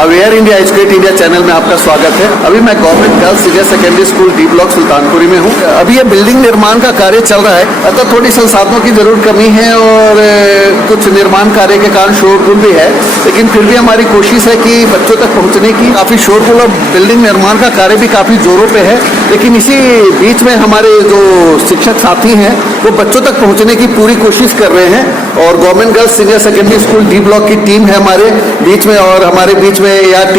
Aware India educate India channel में आपका स्वागत है। अभी मैं government girls senior secondary school D block Sultanpuri में हूँ। अभी ये बिल्डिंग निर्माण का कार्य चल रहा है, अतः थोड़ी संसाधनों की जरूर कमी है और कुछ निर्माण कार्य के कारण शोरगुल भी है, लेकिन फिर भी हमारी कोशिश है कि बच्चों तक पहुँचने की। काफ़ी शोरगुल और बिल्डिंग निर्माण का कार्य भी काफ़ी जोरों पे है, लेकिन इसी बीच में हमारे जो शिक्षक साथी हैं वो बच्चों तक पहुँचने की पूरी कोशिश कर रहे हैं। और government girls senior secondary school D block की टीम है हमारे बीच में, और हमारे बीच में ART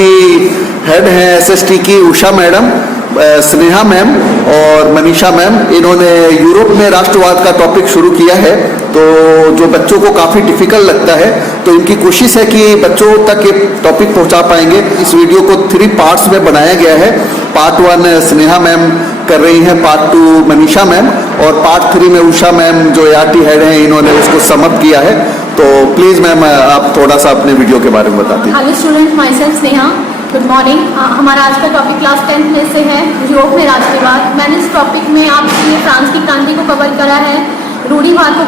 हेड हैं SST की उषा मैडम, स्नेहा मैम और मनीषा मैम। इन्होंने यूरोप में राष्ट्रवाद का टॉपिक शुरू किया है, तो जो बच्चों को काफ़ी डिफिकल्ट लगता है, तो इनकी कोशिश है कि बच्चों तक ये टॉपिक पहुंचा पाएंगे। इस वीडियो को 3 पार्ट्स में बनाया गया है। पार्ट 1 स्नेहा मैम कर रही हैं, पार्ट 2 मनीषा मैम, और पार्ट 3 में उषा मैम जो ART हेड हैं इन्होंने उसको समअप किया है। तो प्लीज़ मैम आप थोड़ा सा अपने वीडियो के बारे में बताती हैं। Hello student, my self Sneha, good morning. हमारा आज का टॉपिक क्लास 10th में से है यूरोप में राष्ट्रवाद। मैंने इस टॉपिक में आपके लिए फ्रांस की क्रांति को कवर करा है, रूढ़िवाद को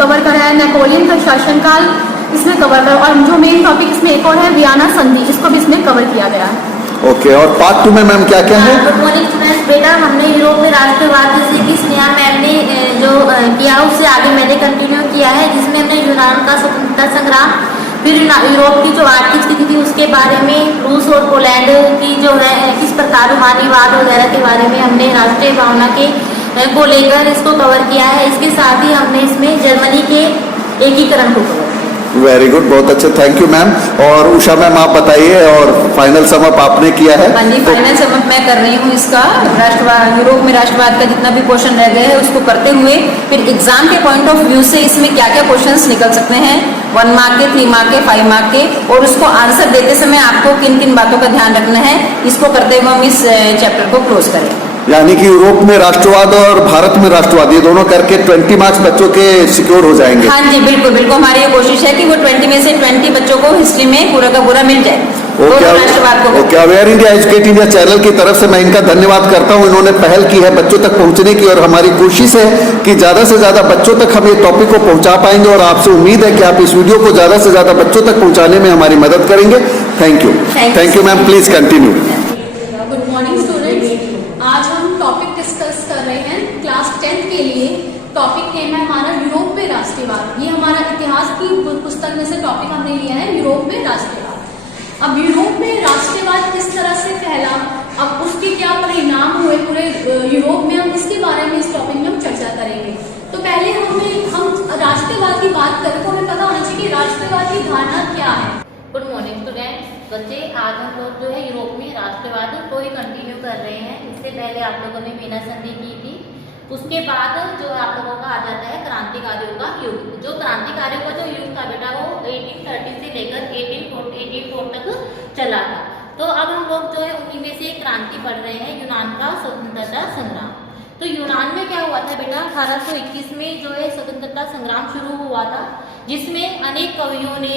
कवर करा है, नेपोलियन का शासनकाल इसमें कवर करा, और जो मेन टॉपिक इसमें एक और है वियना संधि, इसको भी इसमें कवर किया गया है। ओके, और पार्ट 2 में मैम क्या क्या है? Good morning students. बेटा हमने यूरोप में राष्ट्रवाद जैसे कि स्नेहा मैम ने जो किया उससे आगे मैंने कंटिन्यू किया है, जिसमें हमने यूनान का स्वतंत्रता संग्राम, फिर यूरोप की जो आर्थिक स्थिति थी उसके बारे में, रूस और पोलैंड की जो है किस प्रकार रूमानीवाद वगैरह के बारे में हमने राष्ट्रीय भावना के को लेकर इसको कवर किया है। इसके साथ ही हमने इसमें जर्मनी के एकीकरण को कवर। वेरी गुड, बहुत अच्छे, थैंक यू मैम। और उषा मैम आप बताइए, और फाइनल समअप आपने किया है? हाँ जी, फाइनल समअप मैं कर रही हूँ इसका। राष्ट्रवाद, यूरोप में राष्ट्रवाद का जितना भी क्वेश्चन रह गए हैं उसको करते हुए फिर एग्जाम के पॉइंट ऑफ व्यू से इसमें क्या क्या क्वेश्चंस निकल सकते हैं, 1 मार्क के, 3 मार्क के, 5 मार्क के, और उसको आंसर देते समय आपको किन किन बातों का ध्यान रखना है, इसको करते हुए हम इस चैप्टर को क्लोज करें। यानी कि यूरोप में राष्ट्रवाद और भारत में राष्ट्रवाद, ये दोनों करके 20 मार्क्स बच्चों के सिक्योर हो जाएंगे। हाँ जी, बिल्कुल बिल्कुल, हमारी ये कोशिश है कि वो 20 में से 20 बच्चों को हिस्ट्री में पूरा का पूरा मिल जाए। Okay, aware India educate India channel की तरफ से मैं इनका धन्यवाद करता हूँ। इन्होंने पहल की है बच्चों तक पहुँचने की, और हमारी कोशिश है कि ज़्यादा से ज़्यादा बच्चों तक हम ये टॉपिक को पहुँचा पाएंगे, और आपसे उम्मीद है कि आप इस वीडियो को ज़्यादा से ज़्यादा बच्चों तक पहुँचाने में हमारी मदद करेंगे। Thank you ma'am, please continue. Good morning students, आज हम टॉपिक डिस्कस कर रहे हैं क्लास 10th के लिए। टॉपिक नेम है हमारा यूरोप में राष्ट्रवाद। ये हमारा इतिहास की पुस्तक में से टॉपिक हमने लिया है, यूरोप में राष्ट्रवाद। अब यूरोप में राष्ट्रवाद किस तरह से फैला, अब उसके क्या परिणाम हुए पूरे यूरोप में, हम इसके बारे में इस टॉपिक में हम चर्चा करेंगे। तो पहले हम राष्ट्रवाद की बात करें तो हमें पता होना चाहिए कि राष्ट्रवाद की धारणा क्या है। Good morning students. बच्चे आज हम लोग जो है यूरोप में राष्ट्रवाद को ही कंटिन्यू कर रहे हैं। इससे पहले आप लोगों ने वियना संधि की थी, उसके बाद जो आप लोगों का आ जाता है क्रांतिकारियों का युग। जो क्रांतिकारियों का जो युग था बेटा वो 1830 से लेकर 1884 तक चला था। तो अब हम लोग जो है उन्हीं में से क्रांति पढ़ रहे हैं, यूनान का स्वतंत्रता संग्राम। तो यूनान में क्या हुआ था बेटा, 1821 में जो है स्वतंत्रता संग्राम शुरू हुआ था, जिसमें अनेक कवियों ने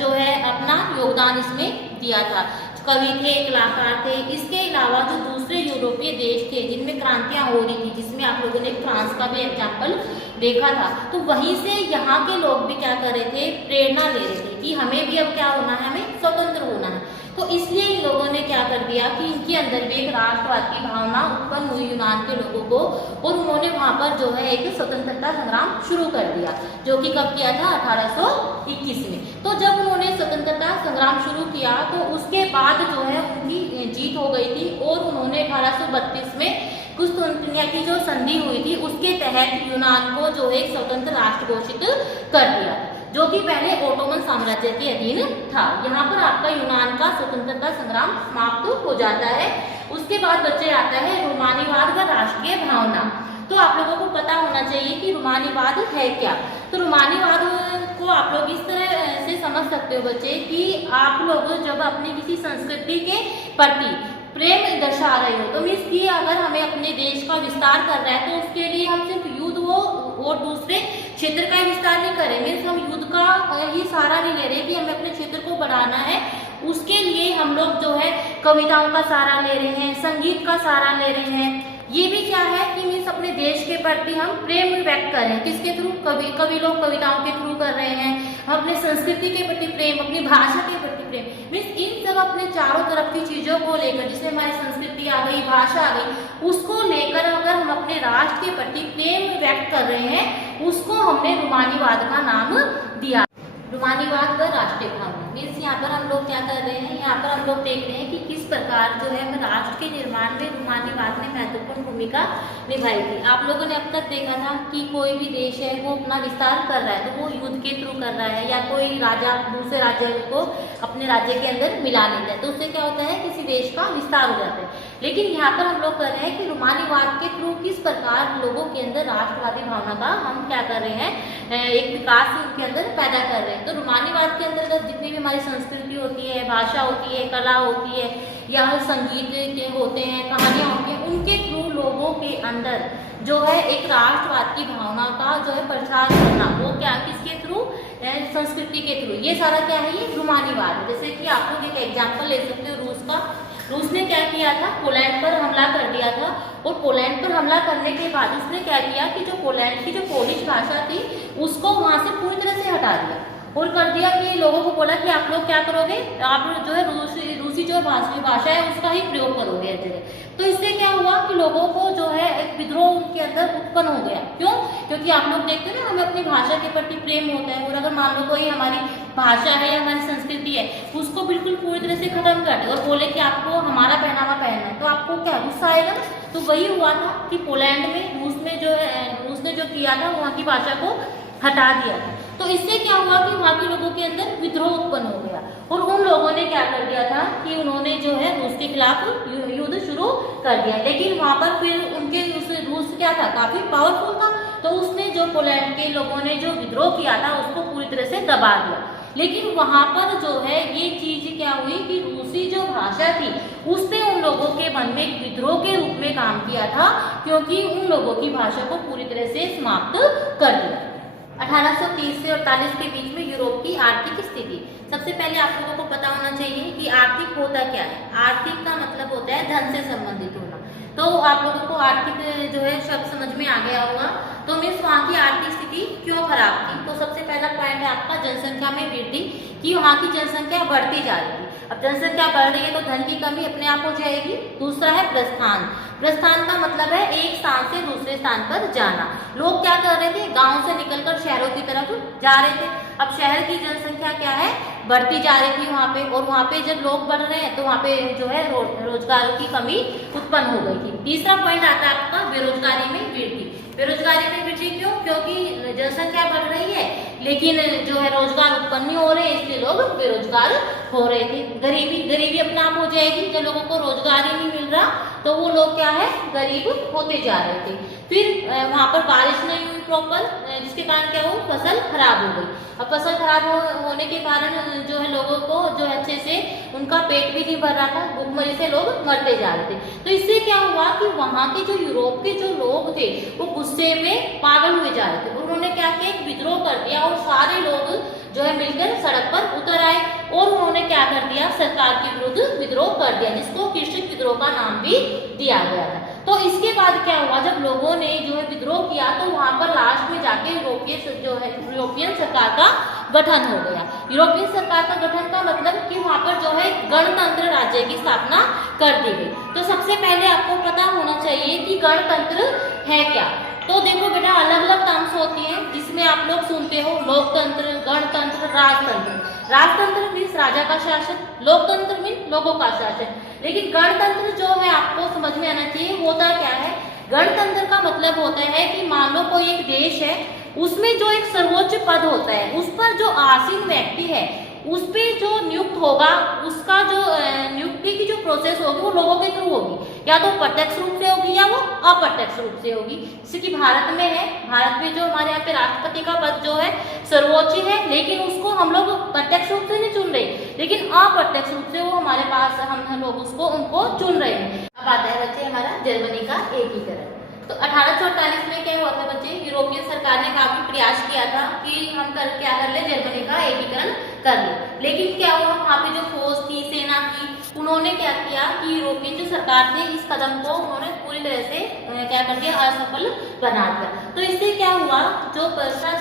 जो है अपना योगदान इसमें दिया था। कवि थे, कलाकार थे। इसके अलावा जो दूसरे यूरोपीय देश थे जिनमें क्रांतियां हो रही थी, जिसमें आप लोगों ने फ्रांस का भी एग्जाम्पल देखा था, तो वहीं से यहाँ के लोग भी क्या कर रहे थे, प्रेरणा ले रहे थे कि हमें भी अब क्या होना है, हमें स्वतंत्र होना है। तो इसलिए इन लोगों ने क्या कर दिया कि इनके अंदर भी एक राष्ट्रवाद की भावना उत्पन्न हुई यूनान के लोगों को, और उन्होंने वहां पर जो है एक स्वतंत्रता संग्राम शुरू कर दिया, जो कि कब किया था, 1821 में। तो जब उन्होंने स्वतंत्रता संग्राम शुरू किया तो उसके बाद जो है उनकी जीत हो गई थी, और उन्होंने 1832 में कुस्तुनतनिया की जो संधि हुई थी उसके तहत यूनान को जो एक स्वतंत्र राष्ट्र घोषित कर दिया, जो कि पहले ओटोमन साम्राज्य के अधीन था। यहाँ पर आपका यूनान का स्वतंत्रता संग्राम समाप्त हो जाता है। उसके बाद बच्चे आता है रूमानीवाद व राष्ट्रीय भावना। तो आप लोगों को पता होना चाहिए कि रूमानीवाद है क्या। तो रूमानीवाद को आप लोग इस तरह से समझ सकते हो बच्चे कि आप लोग जब अपनी किसी संस्कृति के प्रति प्रेम दर्शा रहे हो, तो मीन्स कि अगर हमें अपने देश का विस्तार करना है तो उसके लिए हम सिर्फ युद्ध हो और दूसरे क्षेत्र का विस्तार नहीं करें, मीन्स हम युद्ध का ही सहारा नहीं ले रहे कि हमें अपने क्षेत्र को बढ़ाना है। उसके लिए हम लोग जो है कविताओं का सहारा ले रहे हैं, संगीत का सहारा ले रहे हैं। ये भी क्या है कि मीन्स अपने देश के प्रति हम प्रेम व्यक्त कर रहे हैं। किसके थ्रू? कवि लोग कविताओं के थ्रू कर रहे हैं। हम अपने संस्कृति के प्रति प्रेम, अपनी भाषा के प्रति प्रेम, मीन्स इन सब अपने चारों तरफ की चीजों को लेकर, जिसमें हमारी संस्कृति आ गई, भाषा आ गई, उसको लेकर अगर हम अपने राष्ट्र के प्रति प्रेम व्यक्त कर रहे हैं, उसको हमने रूमानीवाद का नाम दिया। रूमानीवाद व राष्ट्रीय भावना मीन्स यहाँ पर हम लोग क्या कर रहे हैं, यहाँ पर हम लोग देख रहे हैं कि किस प्रकार जो है राष्ट्र के निर्माण में रूमानीवाद ने महत्वपूर्ण भूमिका निभाई थी। आप लोगों ने अब तक देखा था कि कोई भी देश है वो अपना विस्तार कर रहा है तो वो युद्ध के थ्रू कर रहा है, या कोई राजा दूसरे राज्य को अपने राज्य के अंदर मिला लेता है, तो उससे क्या होता है, किसी देश का विस्तार हो जाता है। लेकिन यहाँ पर हम लोग कर रहे हैं कि रूमानीवाद के थ्रू किस प्रकार लोगों के अंदर राष्ट्रवादी भावना का हम क्या कर रहे हैं, एक विकास उनके अंदर पैदा कर रहे हैं। तो रूमानीवाद के अंतर्गत जितनी भी हमारी संस्कृति होती है, भाषा होती है, कला होती है, या संगीत के होते हैं, कहानियां होती हैं, उनके थ्रू लोगों के अंदर जो है एक राष्ट्रवाद की भावना का जो है प्रचार करना, वो क्या किसके थ्रू, संस्कृति के थ्रू, ये सारा क्या है, ये रूमानीवाद। जैसे कि आप लोग एक एग्जाम्पल ले सकते हो रूस का। रूस ने क्या किया था, पोलैंड पर हमला कर दिया था, और पोलैंड पर हमला करने के बाद उसने क्या किया कि जो पोलैंड की जो पोलिश भाषा थी उसको वहां से पूरी तरह से हटा दिया, और कर दिया कि लोगों को बोला कि आप लोग क्या करोगे, आप जो है रूसी जो भाषा है उसका ही प्रयोग करोगे हर जगह। तो इससे क्या हुआ कि लोगों को जो है एक विद्रोह उनके अंदर उत्पन्न हो गया। क्यों? क्योंकि आप लोग देखते हैं ना, हमें अपनी भाषा के प्रति प्रेम होता है, और अगर मान लो कोई हमारी भाषा है या हमारी संस्कृति है उसको बिल्कुल पूरी तरह से खत्म कर दे और बोले कि आपको हमारा पहनावा पहनना है, तो आपको क्या गुस्सा आएगा ना। तो वही हुआ था कि पोलैंड में रूस ने जो किया था, वहाँ की भाषा को हटा दिया था। तो इससे क्या हुआ कि वहाँ के लोगों के अंदर विद्रोह उत्पन्न हो गया, और उन लोगों ने क्या कर दिया था कि उन्होंने जो है रूस के खिलाफ युद्ध शुरू कर दिया। लेकिन वहाँ पर फिर उनके रूस क्या था, काफी पावरफुल था, तो उसने जो पोलैंड के लोगों ने जो विद्रोह किया था उसको पूरी तरह से दबा दिया। लेकिन वहाँ पर जो है ये चीज क्या हुई कि रूसी जो भाषा थी उसने उन लोगों के मन में एक विद्रोह के रूप में काम किया था, क्योंकि उन लोगों की भाषा को पूरी तरह से समाप्त कर दिया। 1830 से 48 के बीच में यूरोप की आर्थिक स्थिति। सबसे पहले आप लोगों को पता होना चाहिए कि आर्थिक होता क्या है। आर्थिक का मतलब होता है धन से संबंधित होना। तो आप लोगों को आर्थिक जो है शब्द समझ में आ गया होगा। तो मीन्स वहाँ की आर्थिक स्थिति क्यों खराब थी। तो सबसे पहला पॉइंट है आपका जनसंख्या में वृद्धि, कि वहाँ की जनसंख्या बढ़ती जा रही थी। अब जनसंख्या बढ़ रही है तो धन की कमी अपने आप हो जाएगी। दूसरा है प्रस्थान। प्रस्थान का मतलब है एक स्थान से दूसरे स्थान पर जाना। लोग क्या कर रहे थे, गांव से निकलकर शहरों की तरफ जा रहे थे। अब शहर की जनसंख्या क्या है, बढ़ती जा रही थी वहाँ पे, और वहाँ पे जब लोग बढ़ रहे हैं तो वहाँ पे जो है रोजगार की कमी उत्पन्न हो गई थी। तीसरा पॉइंट आता है आपका बेरोजगारी में वृद्धि। बेरोजगारी में वृद्धि क्यों? क्योंकि जनसंख्या बढ़ रही है लेकिन जो है रोजगार उत्पन्न नहीं हो रहे, इसलिए लोग बेरोजगार हो रहे थे। गरीबी अपने आप हो जाएगी। जब लोगों को रोजगार ही नहीं मिल रहा तो वो लोग क्या है, गरीब होते जा रहे थे। फिर वहां पर बारिश नहीं हुई प्रॉपर, जिसके कारण क्या हुआ, फसल खराब हो गई। अब फसल खराब होने के कारण जो है लोगों को जो है अच्छे से उनका पेट भी नहीं भर रहा था, भूखमरी से लोग मरते जा रहे थे। तो इससे क्या हुआ कि वहां के जो यूरोप के जो लोग थे वो गुस्से में पागल हुए जा रहे थे। उन्होंने क्या किया, एक विद्रोह कर दिया और सारे लोग जो है मिलकर सड़क पर उतर आए और उन्होंने क्या कर दिया, सरकार के विरुद्ध विद्रोह कर दिया, जिसको कृषक विद्रोह का नाम भी दिया गया था। तो इसके बाद क्या हुआ, जब लोगों ने जो है विद्रोह किया तो वहां पर लास्ट में जाके यूरोपियन सरकार का गठन हो गया। यूरोपियन सरकार का गठन का मतलब कि वहां पर जो है गणतंत्र राज्य की स्थापना कर दी गई। तो सबसे पहले आपको पता होना चाहिए कि गणतंत्र है क्या। तो देखो बेटा, अलग अलग टर्म्स होती हैं जिसमें आप लोग सुनते हो लोकतंत्र, गणतंत्र, राजतंत्र। राजतंत्र मीन्स राजा का शासन, लोकतंत्र मीन्स लोगों का शासन। लेकिन गणतंत्र जो है आपको समझ में आना चाहिए होता क्या है। गणतंत्र का मतलब होता है कि मान लो कोई एक देश है, उसमें जो एक सर्वोच्च पद होता है उस पर जो आसीन व्यक्ति है उस पे जो नियुक्त होगा, उसका जो नियुक्ति की जो प्रोसेस होगी वो लोगों के थ्रू होगी, या तो प्रत्यक्ष रूप से होगी या वो अप्रत्यक्ष रूप से होगी। जैसे कि भारत में है, भारत में जो हमारे यहाँ पे राष्ट्रपति का पद जो है सर्वोच्च है, लेकिन उसको हम लोग प्रत्यक्ष रूप से नहीं चुन रहे, लेकिन अप्रत्यक्ष रूप से वो हमारे पास हम लोग उनको चुन रहे हैं। अब आता है बच्चे हमारा जर्मनी का एकीकरण। तो 1848 में क्या हुआ था बच्चे, यूरोपियन सरकार ने काफी प्रयास किया था कि हम क्या कर ले, जर्मनी का एकीकरण कर ले। लेकिन क्या हुआ, वहाँ पे जो फौज थी, सेना थी, उन्होंने क्या किया कि यूरोपियन जो सरकार थे इस कदम को उन्होंने पूरी तरह से क्या कर दिया, असफल बना दिया। तो इससे क्या हुआ, जो पर्सा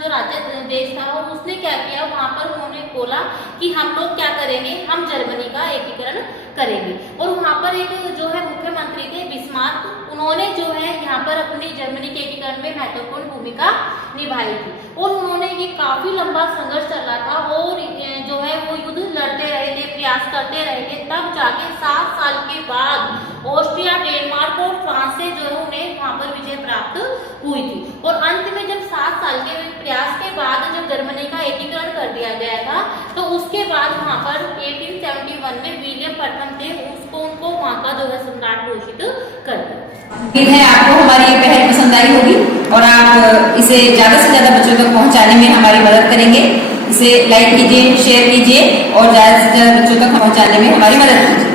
जो राज्य देश था उसने क्या किया, वहाँ पर उन्होंने बोला कि हम लोग क्या करेंगे, हम जर्मनी का एकीकरण करेंगे। और वहाँ पर एक जो है मुख्यमंत्री थे बिस्मार्क, उन्होंने जो है यहाँ पर अपनी जर्मनी के एकीकरण में महत्वपूर्ण भूमिका निभाई थी। और उन्होंने ये काफी लंबा संघर्ष चल रहा था और जो है वो युद्ध लड़ते रहे थे, प्रयास करते रहे थे, तब जाके 7 साल के बाद ऑस्ट्रिया, डेनमार्क और फ्रांस से जो है उन्हें वहां पर विजय प्राप्त हुई थी। और अंत में जब 7 साल के प्रयास के बाद जब जर्मनी का एकीकरण कर दिया गया था, तो उसके बाद वहां पर 1871 में विलियम प्रथम थे, उनको वहां का जो है सम्राट घोषित कर दिया। उम्मीद है आपको हमारी ये पहल पसंद आई होगी और आप इसे ज्यादा से ज्यादा बच्चों तक पहुंचाने में हमारी मदद करेंगे। इसे लाइक कीजिए, शेयर कीजिए और ज्यादा से ज्यादा बच्चों तक पहुंचाने में हमारी मदद कीजिए।